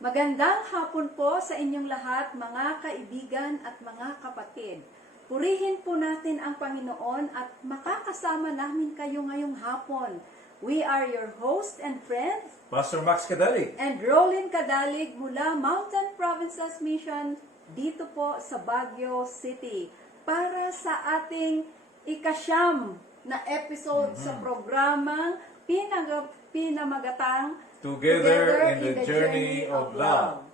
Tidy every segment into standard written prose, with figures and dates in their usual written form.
Magandang hapon po sa inyong lahat, mga kaibigan at mga kapatid. Purihin po natin ang Panginoon at makakasama namin kayo ngayong hapon. We are your host and friend, Pastor Max Cadalig. and Rolin Cadalig mula Mountain Provinces Mission dito po sa Baguio City para sa ating ikasyam na episode sa programang pinamagatang Together in the journey of love.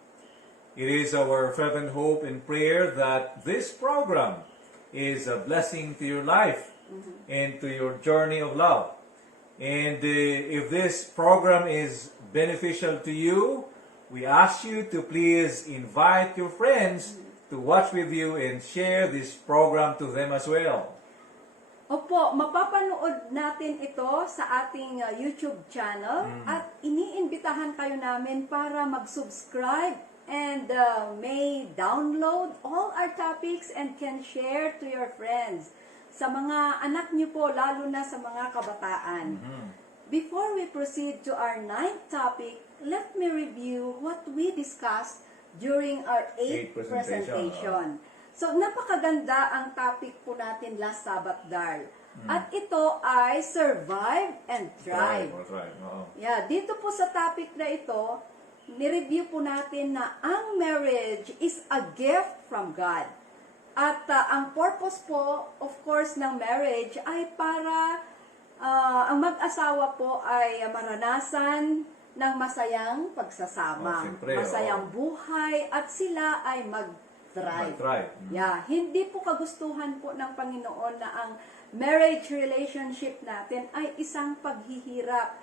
It is our fervent hope and prayer that this program is a blessing to your life and to your journey of love. And if this program is beneficial to you, we ask you to please invite your friends to watch with you and share this program to them as well. Opo, mapapanood natin ito sa ating YouTube channel at iniimbitahan kayo namin para mag-subscribe and may download all our topics and can share to your friends. Sa mga anak niyo po, lalo na sa mga kabataan. Before we proceed to our 9th topic, let me review what we discussed during our 8th presentation. So, napakaganda ang topic po natin last Sabbath, Darl. At ito ay Survive and Thrive. Yeah, dito po sa topic na ito, nireview po natin na ang marriage is a gift from God. At ang purpose po, of course, ng marriage ay para ang mag-asawa po ay maranasan ng masayang pagsasama, masayang buhay, at sila ay mag-thrive. Yeah, hindi po kagustuhan po ng Panginoon na ang marriage relationship natin ay isang paghihirap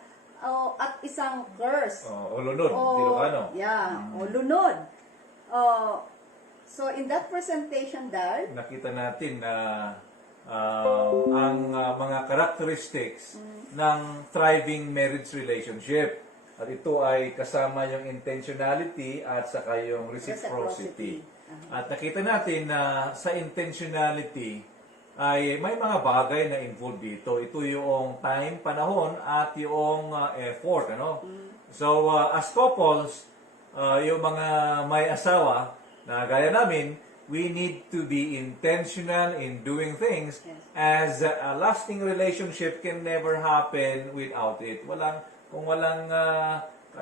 at isang curse. O lunod, Ilocano. Yeah, o lunod. So in that presentation, Dar, Nakita natin na ang mga characteristics ng thriving marriage relationship. At ito ay kasama yung intentionality at saka yung reciprocity. At nakita natin na sa intentionality ay may mga bagay na involved dito. Ito yung time, panahon, at yung effort. Ano? So, as couples, yung mga may asawa na gaya namin, we need to be intentional in doing things as a lasting relationship can never happen without it. Kung walang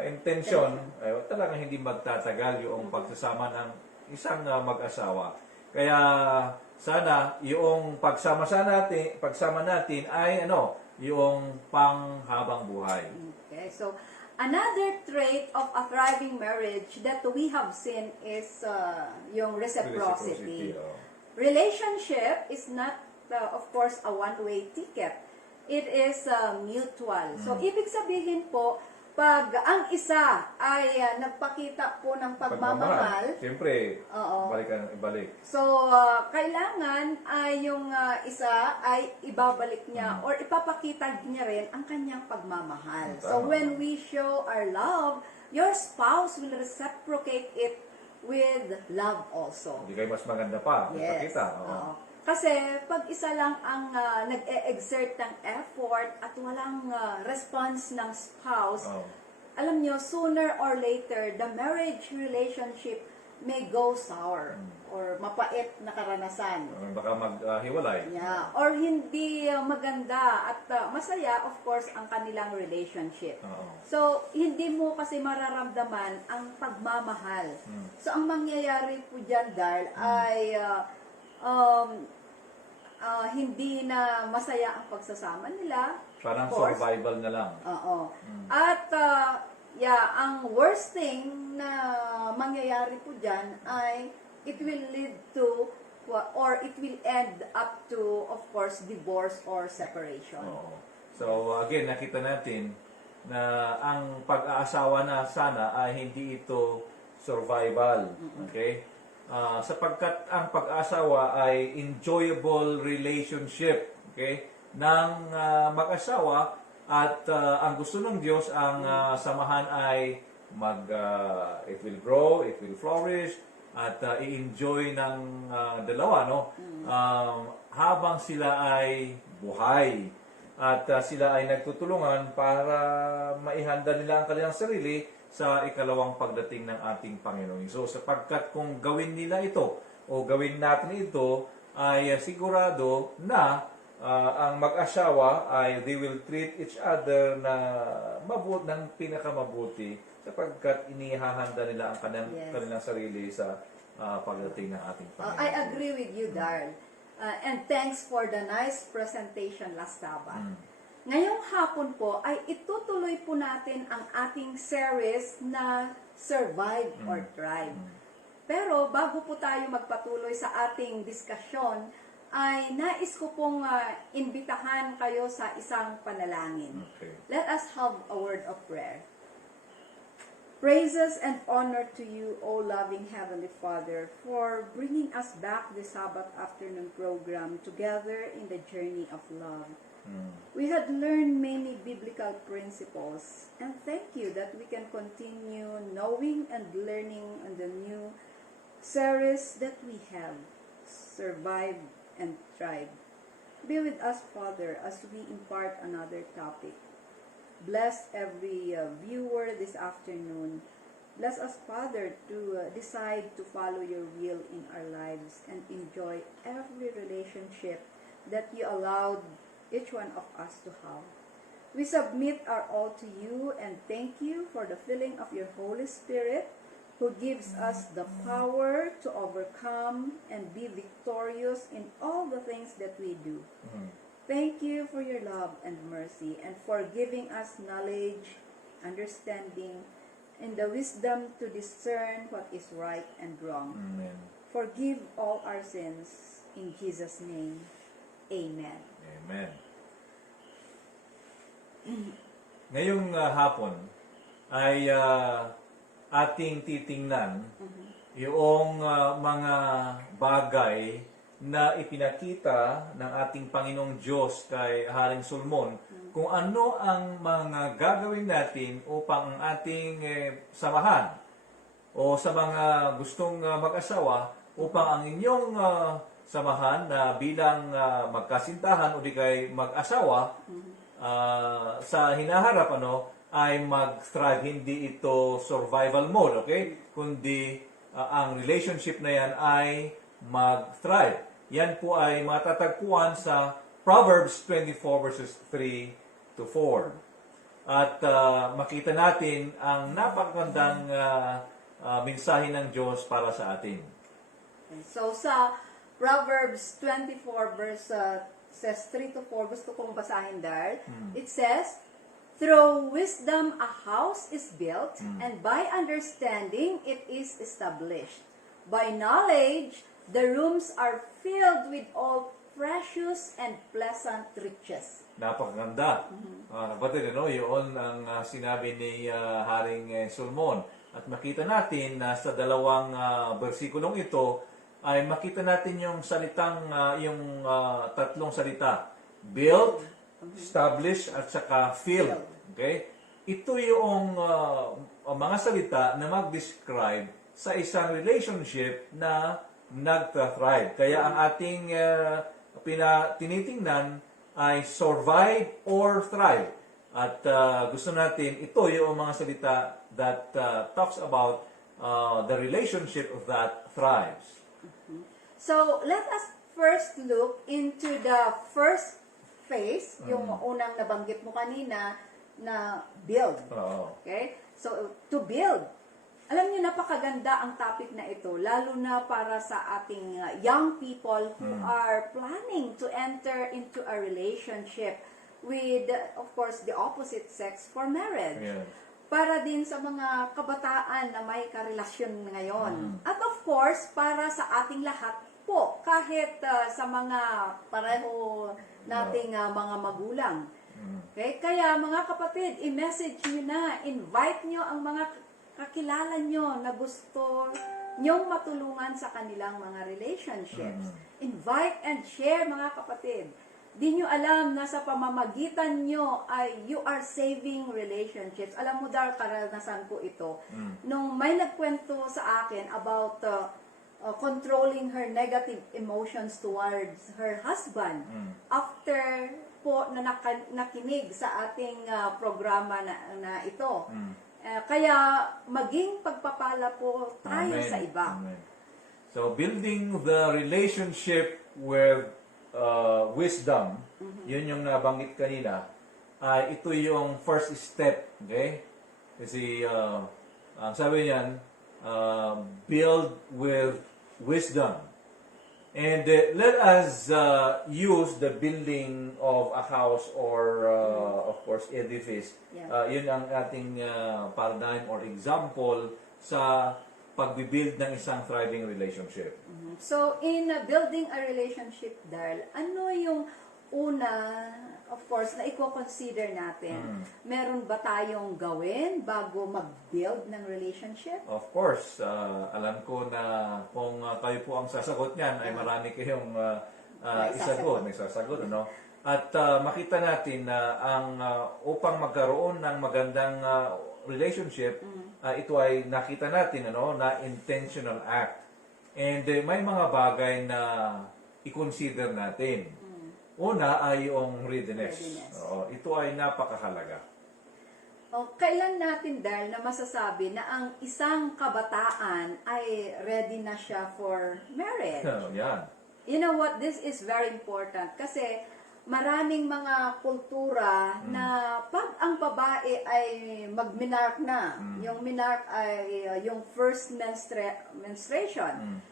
intention, ay talagang hindi magtatagal yung pagsasama ng isang mag-asawa. Kaya sana yung pagsama natin ay yung panghabang buhay. Okay, so another trait of a thriving marriage that we have seen is yung reciprocity. Relationship is not, of course, a one-way ticket. It is mutual. So, ibig sabihin po, pag ang isa ay nagpakita po ng pagmamahal, Siyempre, oo. ibalik. So, kailangan ay yung isa ay ibabalik niya or ipapakita niya rin ang kanyang pagmamahal. So, Tama. when we show our love, your spouse will reciprocate it with love also. Hindi kayo mas maganda pa. Yes. Ipakita. Oo. Oo. Kasi pag isa lang ang nag-e-exert ng effort at walang response ng spouse, Oo. alam nyo, sooner or later, the marriage relationship may go sour or mapait na karanasan. Baka maghiwalay. Yeah. Or hindi maganda at masaya, of course, ang kanilang relationship. Oo. So, hindi mo kasi mararamdaman ang pagmamahal. So, ang mangyayari po dyan, Darl, ay hindi na masaya ang pagsasama nila. Parang Of course. survival na lang. Oo. At, ang worst thing na mangyayari po dyan ay it will lead to, or it will end up to, of course, divorce or separation. Oo. So, again, nakita natin na ang pag-aasawa na sana ay hindi ito survival. Okay? Sapagkat ang pag-asawa ay enjoyable relationship, okay, ng mag-asawa at ang gusto ng Diyos ang samahan ay it will grow, it will flourish at i-enjoy ng dalawa habang sila ay buhay at sila ay nagtutulungan para maihanda nila ang kanilang sarili sa ikalawang pagdating ng ating Panginoon. So, sapagkat kung gawin nila ito o gawin natin ito, ay sigurado na ang mag-asawa ay they will treat each other ng pinakamabuti sapagkat inihahanda nila ang kanilang sarili sa pagdating ng ating Panginoon. I agree with you, Darl. And thanks for the nice presentation last Sabbath. Ngayong hapon po ay itutuloy po natin ang ating series na Survive or Thrive. Pero bago po tayo magpatuloy sa ating diskusyon, ay nais ko pong imbitahan kayo sa isang panalangin. Okay. Let us have a word of prayer. Praises and honor to you, O loving Heavenly Father, for bringing us back this Sabbath afternoon program together in the journey of love. We had learned many biblical principles, and thank you that we can continue knowing and learning on the new series that we have, Survive and Thrive. Be with us, Father, as we impart another topic. Bless every viewer this afternoon. Bless us, Father, to decide to follow your will in our lives and enjoy every relationship that you allowed each one of us to have. We submit our all to you and thank you for the filling of your Holy Spirit, who gives us the power to overcome and be victorious in all the things that we do. Thank you for your love and mercy and for giving us knowledge, understanding, and the wisdom to discern what is right and wrong. Amen. Forgive all our sins. In Jesus' name, amen. Amen. Ngayong hapon ay ating titingnan yung mga bagay na ipinakita ng ating Panginoong Diyos kay Haring Solomon kung ano ang mga gagawin natin upang ang ating samahan o sa mga gustong mag-asawa upang ang inyong samahan na bilang magkasintahan o di kay mag-asawa sa hinaharap ay mag-thrive. Hindi ito survival mode, okay? Kundi ang relationship na yan ay mag-thrive. Yan po ay matatagpuan sa Proverbs 24 verses 3 to 4. At makita natin ang napakagandang mensahe ng Diyos para sa atin. So sa Proverbs 24 says 3 to 4, gusto kong basahin there. It says, "Through wisdom a house is built, and by understanding it is established. By knowledge the rooms are filled with all precious and pleasant riches." Napakaganda. Kapatid, yun ang sinabi ni Haring Solomon. At makita natin na sa dalawang bersikulong ito, ay makita natin yung salitang, yung tatlong salita. Build, establish, at saka fill. Okay? Ito yung mga salita na mag-describe sa isang relationship na nag-thrive. Kaya ang ating tinitingnan ay survive or thrive. At gusto natin, ito yung mga salita that talks about the relationship that thrives. So let us first look into the first phase, yung unang nabanggit mo kanina na build. Okay? So to build. Alam niyo, napakaganda ang topic na ito, lalo na para sa ating young people who are planning to enter into a relationship with, of course, the opposite sex for marriage. Yeah. Para din sa mga kabataan na may karelasyon ngayon. At of course, para sa ating lahat po, kahit sa mga pareho nating mga magulang. Okay? Kaya mga kapatid, i-message nyo na, invite nyo ang mga kakilala nyo na gusto nyong matulungan sa kanilang mga relationships. Invite and share, mga kapatid. Di nyo alam na sa pamamagitan nyo ay you are saving relationships. Alam mo, Dar, karanasan ko ito. Nung may nagkwento sa akin about controlling her negative emotions towards her husband, after po na nakinig sa ating programa na ito. Kaya maging pagpapala po tayo Amen. sa iba. Amen. So building the relationship with wisdom, yun yung nabanggit kanina, ito yung first step, okay? Kasi ang sabi niyan, build with wisdom. And let us use the building of a house or, of course, edifice. Yeah. Yun ang ating paradigm or example sa pagbibuild ng isang thriving relationship. So, in building a relationship, Darl, ano yung una, of course, na i-consider natin? Meron ba tayong gawin bago mag-build ng relationship? Of course, alam ko na kung kayo po ang sasagot niyan, ay marami kayong may sasagot, ano? At makita natin na ang upang magkaroon ng magandang relationship, ito ay nakita natin na intentional act. And may mga bagay na i-consider natin. Una ay yung readiness. Ito ay napakahalaga. Kailan natin, Darl, na masasabi na ang isang kabataan ay ready na siya for marriage? Yan. You know what? This is very important kasi maraming mga kultura na pag ang babae ay mag-menarche na, yung menarche ay yung first menstruation,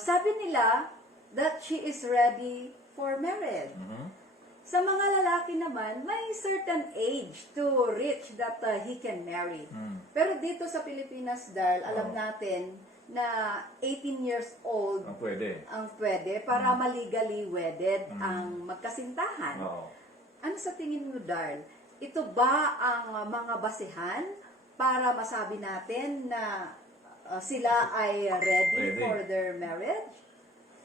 sabi nila that she is ready for marriage. Sa mga lalaki naman, may certain age to reach that he can marry. Pero dito sa Pilipinas, Darl, alam natin na 18 years old ang pwede para maligally wedded ang magkasintahan. Ano sa tingin mo, Darl? Ito ba ang mga basehan para masabi natin na sila ay ready for their marriage?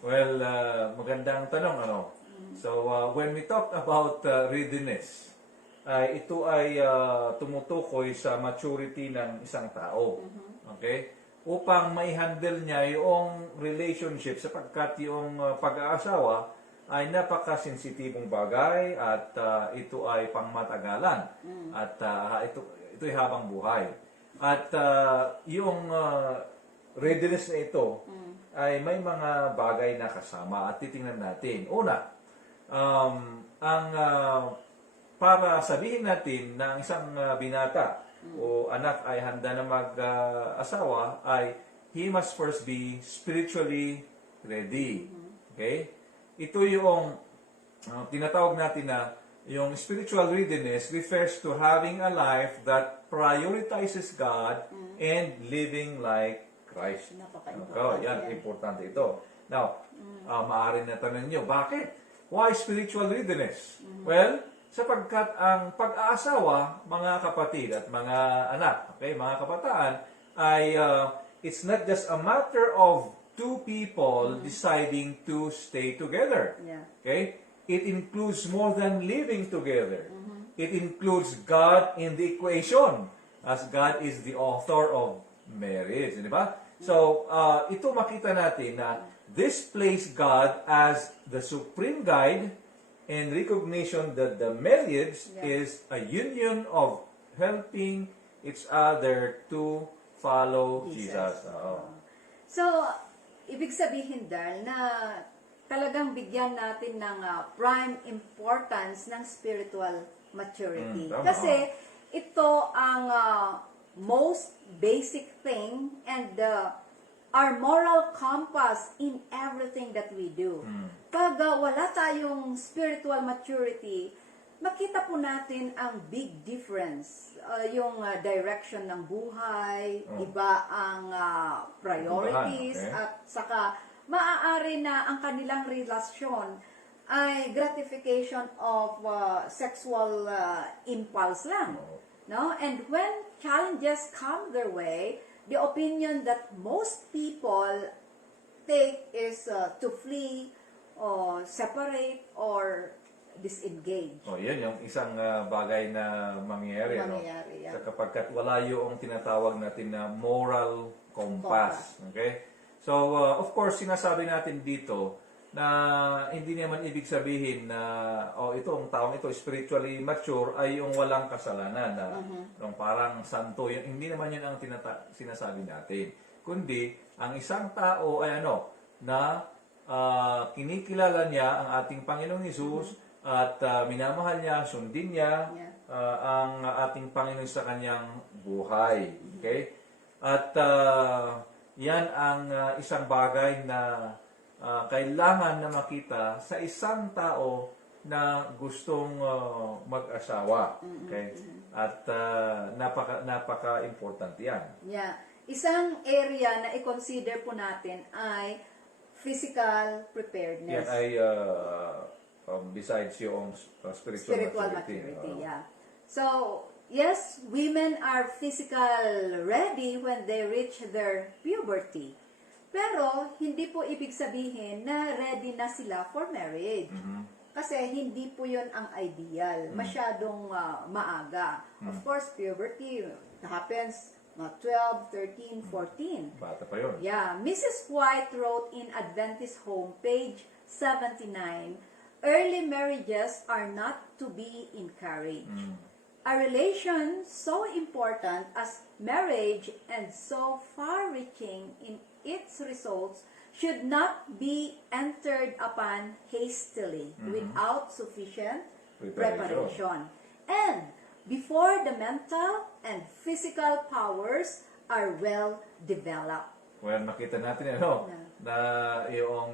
Well, magandang tanong, So, when we talk about readiness, ito ay tumutukoy sa maturity ng isang tao. Okay? upang maihandle niya yung relationship sapagkat yung pag-aasawa ay napakasensitibong bagay at ito ay pangmatagalan at ito'y habang buhay. At yung readiness na ito ay may mga bagay na kasama at titingnan natin. Una, para sabihin natin na ang isang binata o anak ay handa na mag-asawa ay he must first be spiritually ready. Okay? Ito yung tinatawag natin na yung spiritual readiness refers to having a life that prioritizes God and living like Christ. Napaka-importante Yan, yan. importante ito. Now, maaari na tanong nyo, bakit? Why spiritual readiness? Well, sapagkat ang pag-aasawa, mga kapatid at mga anak, okay, mga kabataan, ay it's not just a matter of two people deciding to stay together. Yeah. Okay? It includes more than living together. It includes God in the equation, as God is the author of marriage. Di ba? So, ito makita natin na this place God as the supreme guide and recognition that the marriage is a union of helping each other to follow Jesus. So, ibig sabihin dahil na talagang bigyan natin ng prime importance ng spiritual maturity. Tama. Kasi ito ang most basic thing and our moral compass in everything that we do. Pag wala tayong spiritual maturity, makita po natin ang big difference. Yung direction ng buhay, iba ang priorities, Okay. at saka maaari na ang kanilang relasyon ay gratification of sexual impulse lang. No? And when challenges come their way, the opinion that most people take is to flee or separate or disengage. Yan yung isang bagay na mangyayari. Mangyayari, yeah. So, kapagkat wala yung tinatawag natin na moral compass. Okay? So, of course, sinasabi natin dito na hindi naman ibig sabihin na itong taong ito spiritually mature ay yung walang kasalanan na yung parang santo. Hindi naman yun ang sinasabi natin. Kundi, ang isang tao ay na kinikilala niya ang ating Panginoong Hesus at minamahal niya, sundin niya ang ating Panginoon sa kanyang buhay. Okay? At yan ang isang bagay na kailangan na makita sa isang tao na gustong mag-asawa. Okay? At napaka-importante yan. Yeah. Isang area na i-consider po natin ay physical preparedness. Yan ay besides yung spiritual maturity. Yeah. So, yes, women are physical ready when they reach their puberty. Pero, hindi po ibig sabihin na ready na sila for marriage. Kasi hindi po yun ang ideal. Masyadong maaga. Of course, puberty happens 12, 13, 14. Bata pa yun. Yeah, Mrs. White wrote in Adventist Home, page 79, early marriages are not to be encouraged. A relation so important as marriage and so far-reaching in its results should not be entered upon hastily without sufficient preparation. And before the mental and physical powers are well developed. Well, makita natin na yung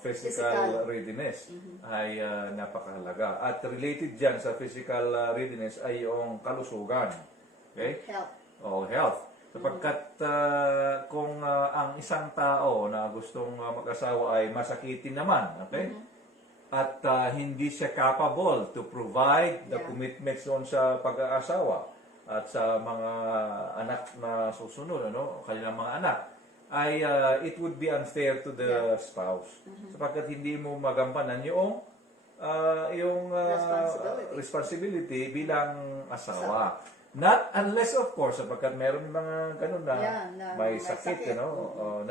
physical readiness ay napakahalaga. At related dyan sa physical readiness ay yung kalusugan. Okay? Health. Health. Sapagkat kung ang isang tao na gustong mag-asawa ay masakitin naman, okay? At hindi siya capable to provide the commitments doon sa pag-aasawa at sa mga anak na susunod, kanilang mga anak, ay it would be unfair to the spouse. Sapagkat hindi mo magampanan yung responsibility bilang asawa. Not unless, of course, sapagkat meron mga ganun na, Yeah, na may may sakit, sakit.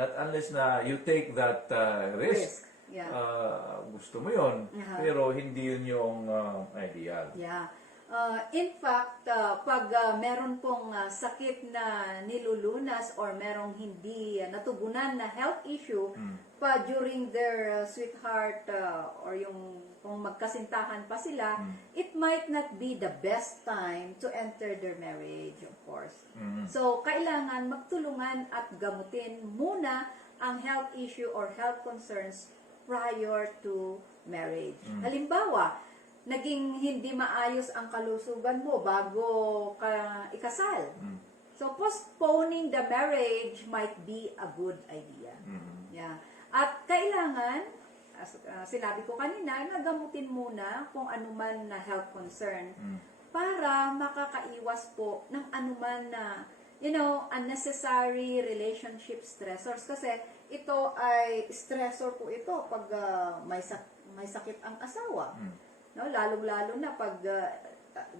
not unless na you take that risk. Yeah. Gusto mo yun, Uh-huh. pero hindi yun yung ideal. Yeah. In fact, pag meron pong sakit na nilulunas or merong hindi natugunan na health issue pa during their sweetheart or yung kung magkasintahan pa sila, it might not be the best time to enter their marriage, of course. So, kailangan magtulungan at gamutin muna ang health issue or health concerns prior to marriage. Halimbawa, naging hindi maayos ang kalusugan mo bago ka ikasal. So, postponing the marriage might be a good idea. Yeah. At kailangan, as sinabi ko kanina, nagamutin muna kung anuman na health concern para makakaiwas po ng anuman na, unnecessary relationship stressors. Kasi ito ay stressor po ito pag may sakit ang asawa. No, lalong-lalo na pag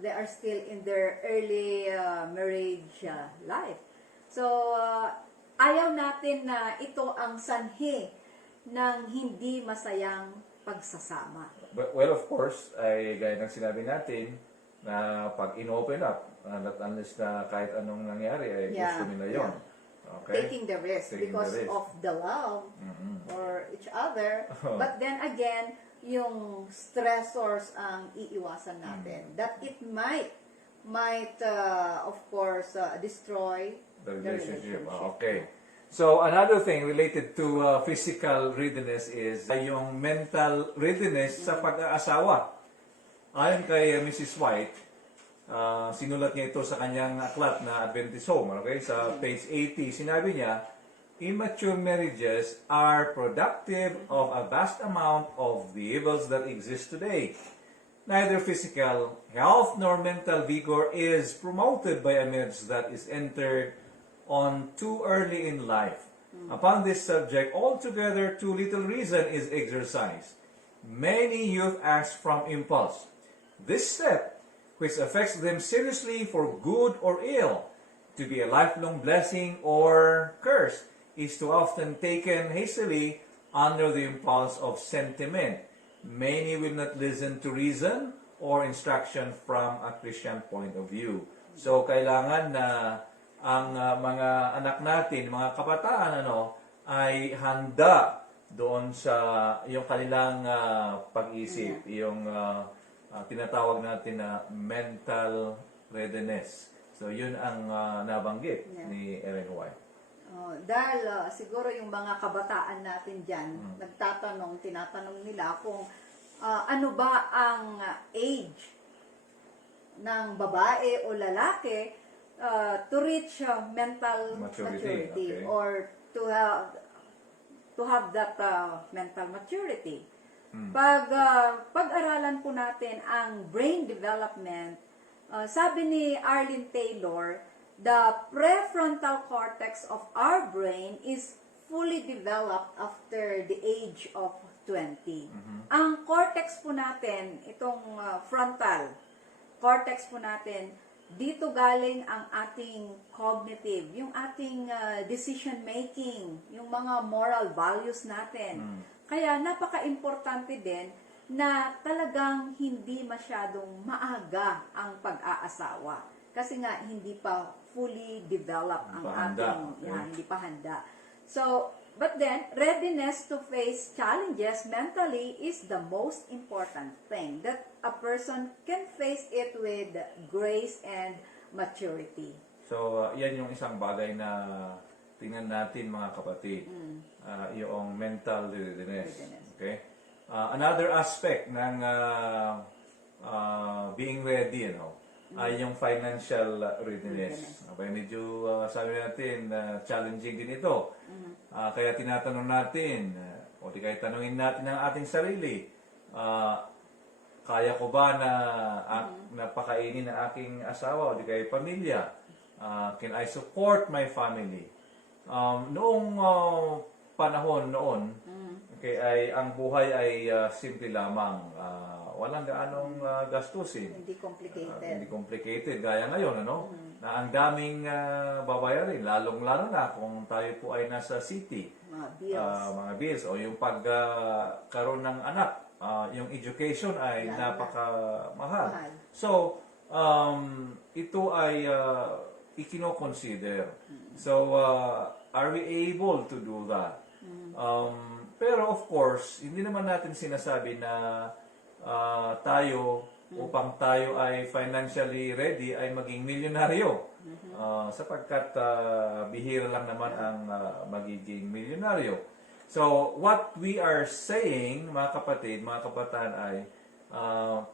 they are still in their early marriage life. So, ayaw natin na ito ang sanhi ng hindi masayang pagsasama. Well, of course, ay gaya ng sinabi natin, na pag in-open up, not unless na kahit anong nangyari, ay gusto nila yun. Okay? Taking the risk Taking because the risk. of the love for each other. But then again, yung stressors ang iiwasan natin. That it might of course, destroy The relationship. Okay. So, another thing related to physical readiness is yung mental readiness sa pag-aasawa. Ayon kay Mrs. White, sinulat niya ito sa kanyang aklat na Adventist Home. Okay? Sa page 80, sinabi niya, immature marriages are productive of a vast amount of the evils that exist today. Neither physical health nor mental vigor is promoted by a marriage that is entered on too early in life. Upon this subject, altogether too little reason is exercised. Many youth act from impulse. This step, which affects them seriously for good or ill, to be a lifelong blessing or curse, is too often taken hastily under the impulse of sentiment. Many will not listen to reason or instruction from a Christian point of view. So, kailangan na ang mga anak natin, mga kabataan, ay handa doon sa yung kanilang pag-isip, yung tinatawag natin na mental readiness. So, yun ang nabanggit ni Ellen White. Dahil siguro yung mga kabataan natin dyan, tinatanong nila kung ano ba ang age ng babae o lalaki to reach mental maturity okay. or to have that mental maturity. Pag-aralan po natin ang brain development, sabi ni Arlene Taylor, the prefrontal cortex of our brain is fully developed after the age of 20. Ang cortex po natin, itong frontal cortex po natin, dito galing ang ating cognitive, yung ating decision making, yung mga moral values natin. Kaya napaka-importante din na talagang hindi masyadong maaga ang pag-aasawa. Kasi nga hindi pa fully developed ang ating, hindi pa handa. So, but then, readiness to face challenges mentally is the most important thing, that a person can face it with grace and maturity. So, yan yung isang bagay na tingnan natin, mga kapatid, yung mental readiness. Okay? Another aspect ng being ready, ay yung financial readiness. Okay, medyo sabi natin, challenging din ito. Kaya tinatanong natin, o di kaya tanungin natin ang ating sarili, kaya ko ba na napakainin ang aking asawa o di kaya pamilya? Can I support my family? Noong panahon noon, Okay, ay ang buhay ay simple lamang. Walang gaanong gastusin. Hindi complicated. Hindi complicated gaya ngayon, ano? Na ang daming babayarin, lalong-lalo na kung tayo po ay nasa city. Mga bills. Mga bills o yung pagkaroon ng anak, yung education ay Lalo na. napakamahal. Mahal. So, ito ay ikino-consider. So, are we able to do that? Pero of course, hindi naman natin sinasabi na tayo, upang tayo ay financially ready, ay maging milyonaryo. Sapagkat bihira lang naman ang magiging milyonaryo. So, what we are saying, mga kapatid, mga kabataan, ay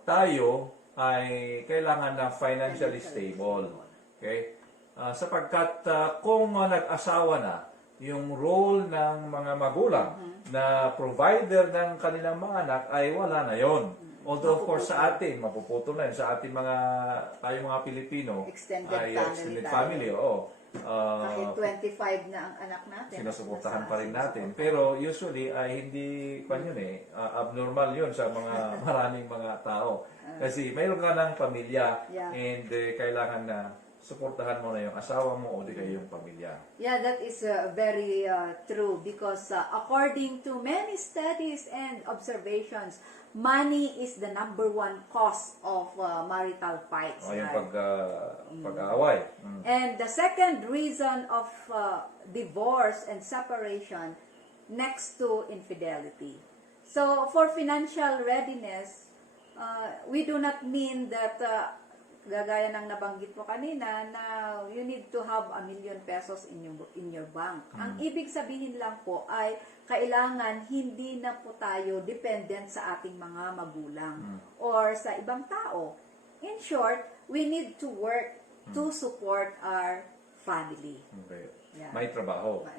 tayo ay kailangan na financially stable. Okay? Sapagkat kung nag-asawa na, yung role ng mga magulang na provider ng kanilang mga anak ay wala na yon. Although of course sa atin, mapuputol na yun. Sa ating tayong mga Pilipino, Extended ay family extended tayo. family, oo. Kahit 25 na ang anak natin. Sinusuportahan pa rin natin. Pero usually ay hindi abnormal yun sa mga maraming mga tao. Kasi mayroon ka ng pamilya Yeah. and kailangan na suportahan mo na yung asawa mo o di kayo yung pamilya. Yeah, that is very true because according to many studies and observations, money is the number one cause of marital fights. O yung right? pag-aaway. And the second reason of divorce and separation next to infidelity. So for financial readiness, we do not mean that gagaya ng nabanggit mo kanina na you need to have ₱1 million in your bank. Ang ibig sabihin lang po ay kailangan hindi na po tayo dependent sa ating mga magulang or sa ibang tao. In short, we need to work to support our family. Okay. Yeah. May trabaho.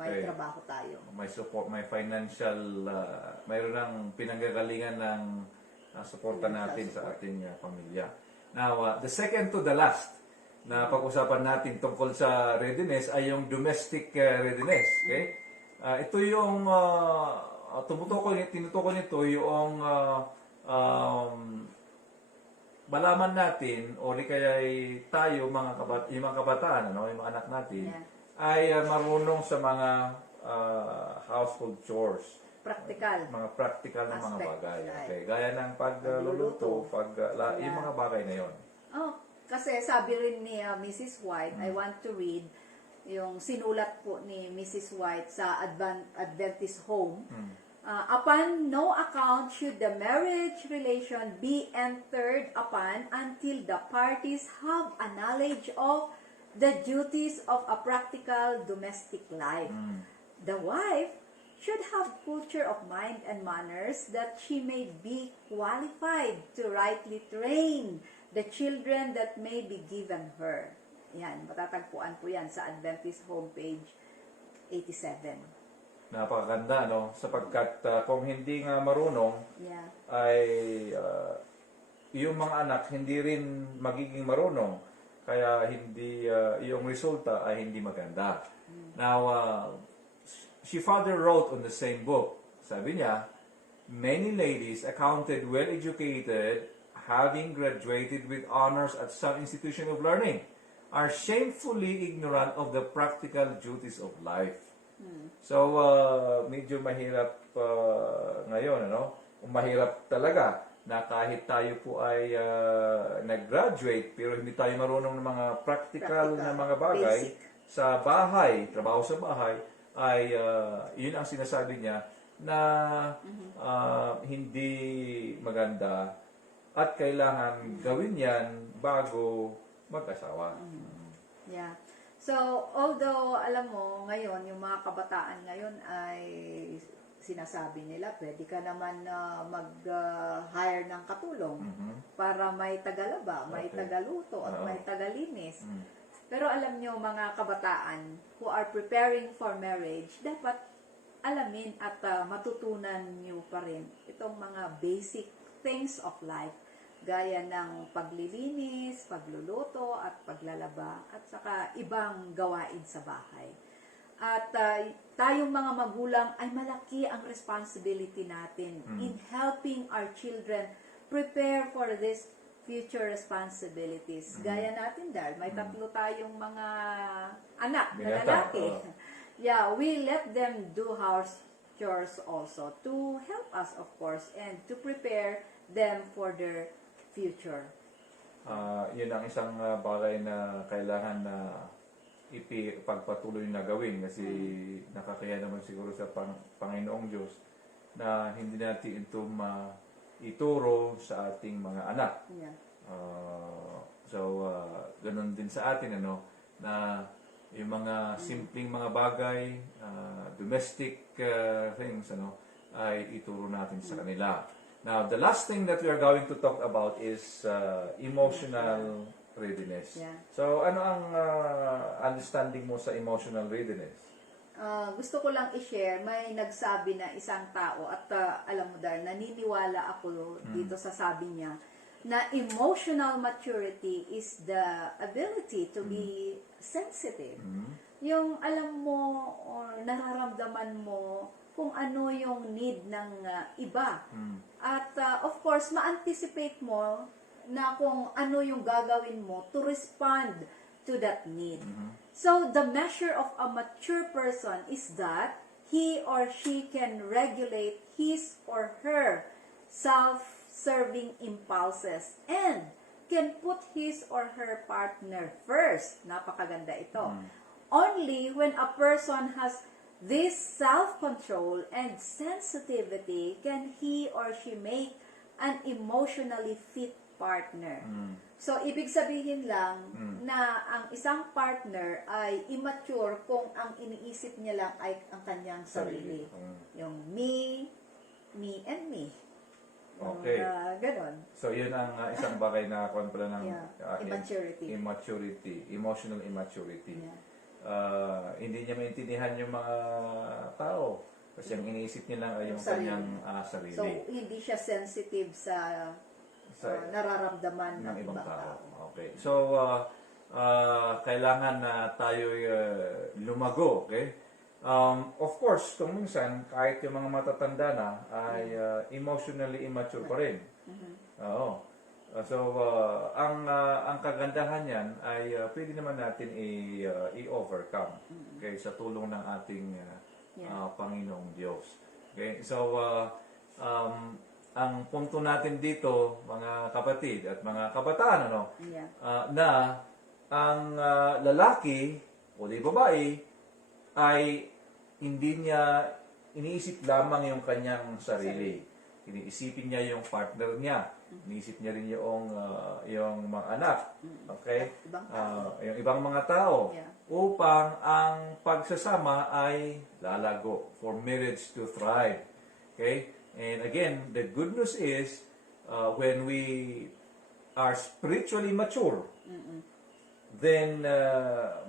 May Okay. trabaho tayo. May support, may financial, mayroon ng pinanggagalingan ng suporta natin sa ating pamilya. Now, the second to the last na pag-usapan natin tungkol sa readiness ay yung domestic readiness. Okay? Ito yung tinutukoy nito yung malaman natin o di kaya tayo yung mga kabataan, ano, yung mga anak natin ay marunong sa mga household chores. Practical. Mga practical na mga Aspect, bagay. right. Okay, gaya ng pagluluto, yung mga bagay na yon. Oh, kasi sabi rin ni Mrs. White, I want to read yung sinulat po ni Mrs. White sa Adventist Home. Upon no account should the marriage relation be entered upon until the parties have a knowledge of the duties of a practical domestic life. The wife should have culture of mind and manners that she may be qualified to rightly train the children that may be given her. Yan, matatagpuan po yan sa Adventist Home page 87. Napakaganda, no? Sapagkat kung hindi nga marunong, Yeah. ay yung mga anak hindi rin magiging marunong. Kaya hindi yung resulta ay hindi maganda. Now, she further wrote on the same book. Sabi niya, many ladies accounted well-educated, having graduated with honors at some institution of learning, are shamefully ignorant of the practical duties of life. So, medyo mahirap ngayon, ano? Mahirap talaga na kahit tayo po ay nag-graduate, pero hindi tayo marunong ng mga practical na mga bagay basic. sa bahay, trabaho sa bahay, ay yun ang sinasabi niya na hindi maganda at kailangan gawin yan bago mag-asawa. Yeah. So, although, alam mo, ngayon, yung mga kabataan ngayon ay sinasabi nila, pwede ka naman mag-hire ng katulong para may tagalaba, may Okay. tagaluto, at Oo. may tagalinis. Pero alam nyo, mga kabataan who are preparing for marriage, dapat alamin at matutunan nyo pa rin itong mga basic things of life, gaya ng paglilinis, pagluluto, at paglalaba, at saka ibang gawain sa bahay. At tayong mga magulang ay malaki ang responsibility natin in helping our children prepare for this future responsibilities. Gaya natin dahil may tatlo tayong mga anak na Binata, lalaki. oo. Yeah, we let them do house chores also to help us, of course, and to prepare them for their future. Yun ang isang bagay na kailangan na ipagpatuloy na gawin kasi nakakaya naman siguro sa Panginoong Diyos na hindi natin ito ituro sa ating mga anak. Yeah. Ganun din sa atin na yung mga simpleng mga bagay, domestic things ay ituro natin sa kanila. Now, the last thing that we are going to talk about is emotional readiness. Yeah. So, ano ang understanding mo sa emotional readiness? Gusto ko lang i-share, may nagsabi na isang tao at alam mo dahil naniniwala ako dito sa sabi niya na emotional maturity is the ability to be sensitive. Yung alam mo or nararamdaman mo kung ano yung need ng iba. At of course, ma-anticipate mo na kung ano yung gagawin mo to respond to that need. So, the measure of a mature person is that he or she can regulate his or her self-serving impulses and can put his or her partner first. Napakaganda ito. Only when a person has this self-control and sensitivity can he or she make an emotionally fit partner. So, ibig sabihin lang na ang isang partner ay immature kung ang iniisip niya lang ay ang kanyang sarili. Yung me, and me. Okay. Ganon. So, yun ang isang bagay na kung pala ng Immaturity. emotional immaturity. Yeah. Hindi niya maintindihan yung mga tao kasi ang iniisip niya lang ay yung kanyang sarili. So, hindi siya sensitive sa nararamdaman ng ibang tao. Okay. So, kailangan na tayo lumago, okay? Of course, kung minsan, kahit yung mga matatanda na, ay emotionally immature pa rin. Oo. Ang kagandahan yan ay pwede naman natin i-overcome okay, sa tulong ng ating Panginoong Diyos. Okay? So, ang punto natin dito, mga kapatid at mga kabataan, na ang lalaki o di babae ay hindi niya iniisip lamang yung kanyang sarili. Iniisipin niya yung partner niya. Iniisip niya rin yung mga anak. Okay? Yung ibang mga tao. Upang ang pagsasama ay lalago for marriage to thrive. Okay? And again, the good news is when we are spiritually mature, then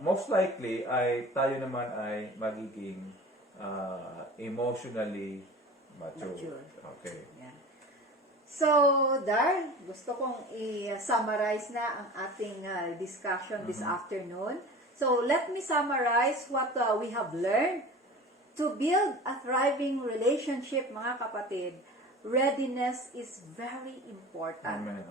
most likely ay tayo naman ay magiging emotionally mature. Okay. Yeah. So, Dar, gusto kong i-summarize na ang ating discussion this afternoon. So, let me summarize what we have learned. To build a thriving relationship, mga kapatid, readiness is very important. Amen.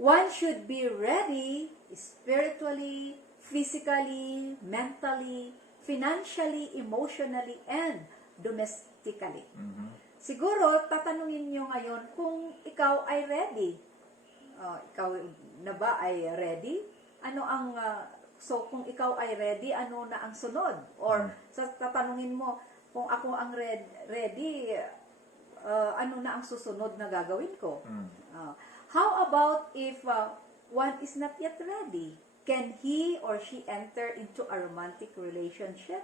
One should be ready spiritually, physically, mentally, financially, emotionally, and domestically. Siguro, tatanungin nyo ngayon kung ikaw ay ready. Ikaw na ba ay ready? Ano ang... So, kung ikaw ay ready, ano na ang sunod? Or, tatanungin mo, kung ako ang ready, ano na ang susunod na gagawin ko? How about if one is not yet ready? Can he or she enter into a romantic relationship?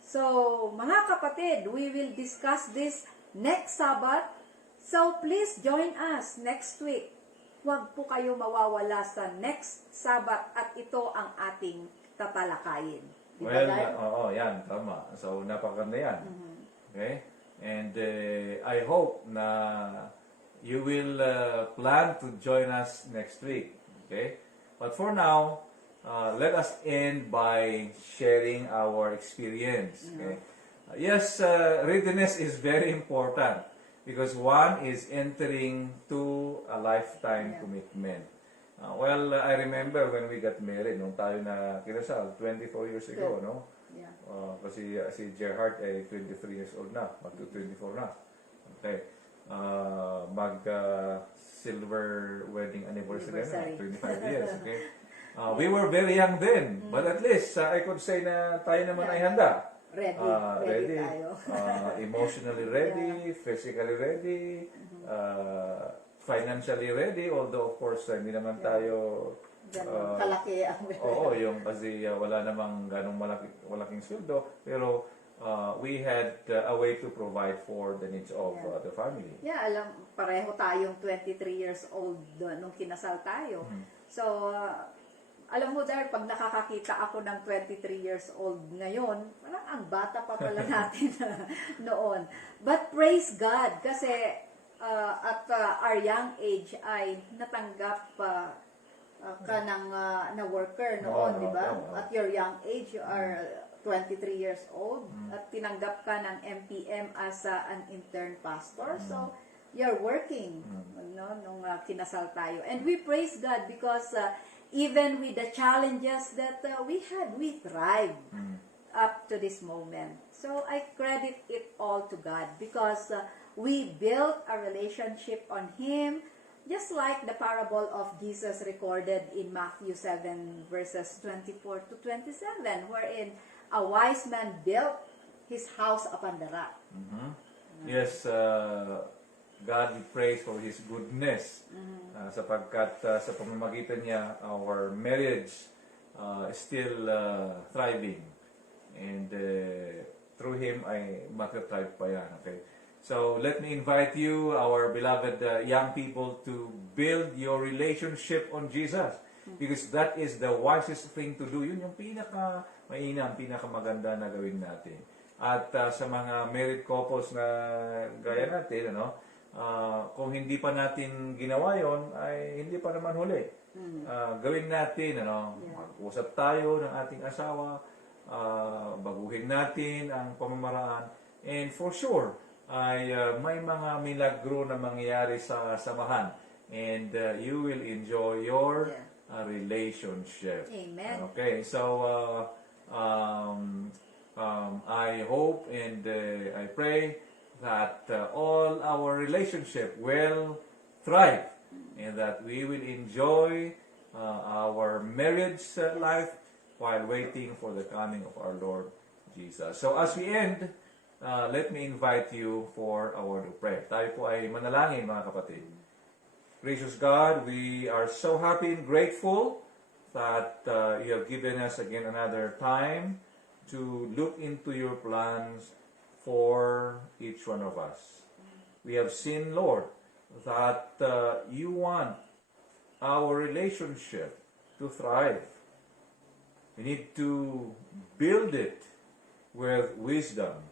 So, mga kapatid, we will discuss this next Sabbath. So, please join us next week. Huwag po kayo mawawala sa next Sabbath at ito ang ating tatalakayin. Well, yan, tama. So, napakaganda yan. Okay? And I hope na you will plan to join us next week. Okay? But for now, let us end by sharing our experience. Okay? Yes, readiness is very important because one is entering to a lifetime commitment. I remember when we got married, nung tayo na kinasal, 24 years ago, Good. no? Yeah. Kasi si Gerhard ay 23 years old na, mag-24 na. Okay. Silver wedding anniversary na, 25 years. Okay. We were very young then, but at least I could say na tayo naman ay handa. Ready tayo. Emotionally ready, physically ready, financially ready, although of course hindi naman tayo Ganun kalaki ang oo, yung kasi wala namang ganong malaking sweldo, pero we had a way to provide for the needs of the family. Yeah, pareho tayong 23 years old nung kinasal tayo. So, alam mo dahil pag nakakakita ako ng 23 years old ngayon, parang ang bata pa pala natin noon. But praise God, kasi at our young age ay natanggap ka ng na worker noon, di ba? At your young age, you are 23 years old at tinanggap ka ng MPM as an intern pastor. So, you're working no, nung kinasal tayo. And we praise God because even with the challenges that we had, we thrived up to this moment. So I credit it all to God because we built a relationship on Him, just like the parable of Jesus recorded in Matthew 7 verses 24 to 27, wherein a wise man built his house upon the rock. Yes, God, we praise for His goodness sapagkat sa pamamagitan niya, our marriage is still thriving. And through Him, ay mag-thrive pa yan. Okay? So, let me invite you, our beloved young people, to build your relationship on Jesus. Because that is the wisest thing to do. Yun yung pinaka-mainam, pinaka-maganda na gawin natin. At sa mga married couples na gaya natin, kung hindi pa natin ginawa yon ay hindi pa naman huli. Gawin natin, mag-usap tayo ng ating asawa, baguhin natin ang pamamaraan, and for sure, ay may mga milagro na mangyayari sa samahan, and you will enjoy your relationship. Amen. Okay, so I hope and I pray that all our relationship will thrive and that we will enjoy our marriage life while waiting for the coming of our Lord Jesus. So as we end, let me invite you for a word of prayer. Tayo po ay manalangin, mga kapatid. Gracious God, we are so happy and grateful that you have given us again another time to look into your plans for each one of us. We have seen, Lord, that you want our relationship to thrive. We need to build it with wisdom.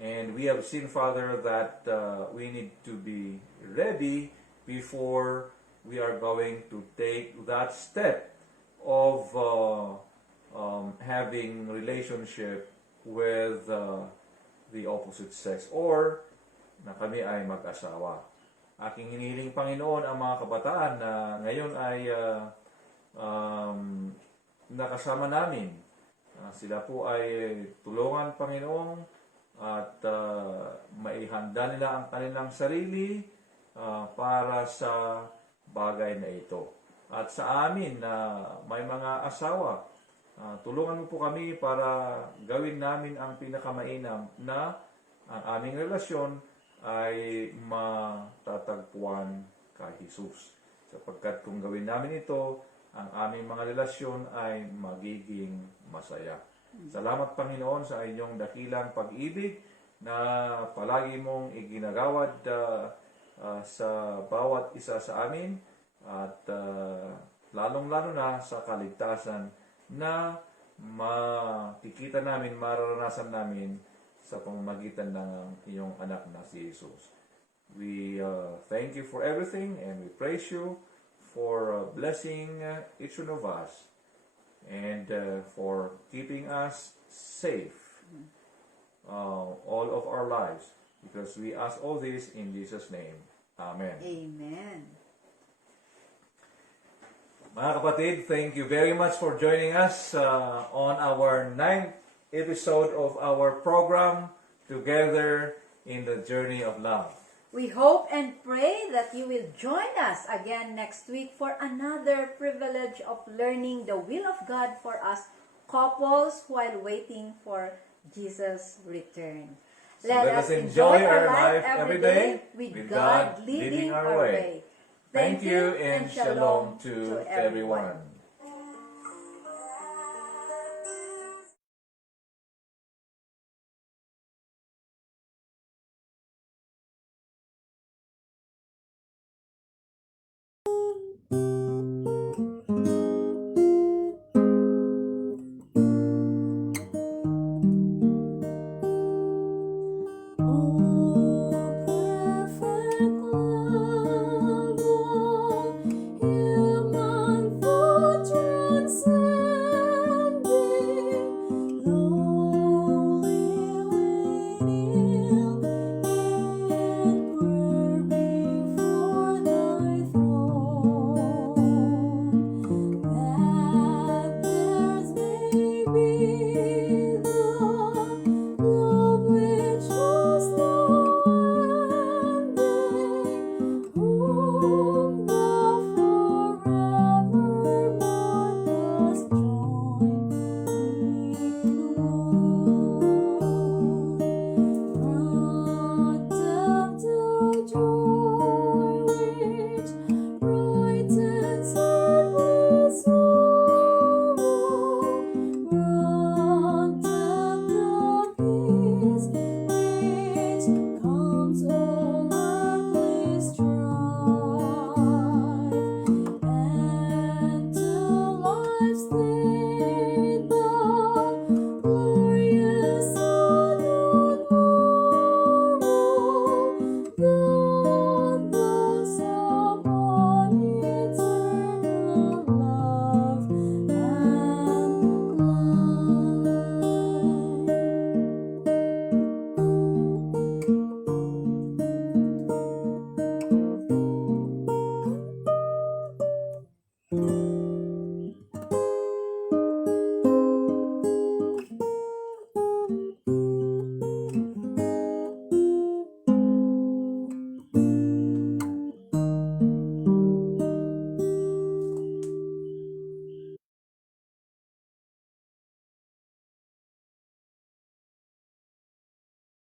And we have seen, Father, that we need to be ready before we are going to take that step of having relationship with the opposite sex or na kami ay mag-asawa. Aking hinihiling, Panginoon, ang mga kabataan na ngayon ay nakasama namin. Sila po ay tulungan, Panginoon, at maihanda nila ang kanilang sarili para sa bagay na ito. At sa amin na may mga asawa, tulungan mo po kami para gawin namin ang pinakamainam na ang aming relasyon ay matatagpuan kay Jesus. Sapagkat kung gawin namin ito, ang aming mga relasyon ay magiging masaya. Salamat, Panginoon, sa inyong dakilang pag-ibig na palagi mong iginagawad sa bawat isa sa amin at lalong-lalo na sa kaligtasan na makikita namin, mararanasan namin sa pamamagitan ng iyong anak na si Jesus. We thank you for everything and we praise you for blessing each one of us. and for keeping us safe all of our lives. Because we ask all this in Jesus' name. Amen. Amen. Mga kapatid, thank you very much for joining us on our 9th episode of our program, Together in the Journey of Love. We hope and pray that you will join us again next week for another privilege of learning the will of God for us couples while waiting for Jesus' return. So let us enjoy our life every day with God leading our way. Thank you and shalom to everyone. Comes all our strength.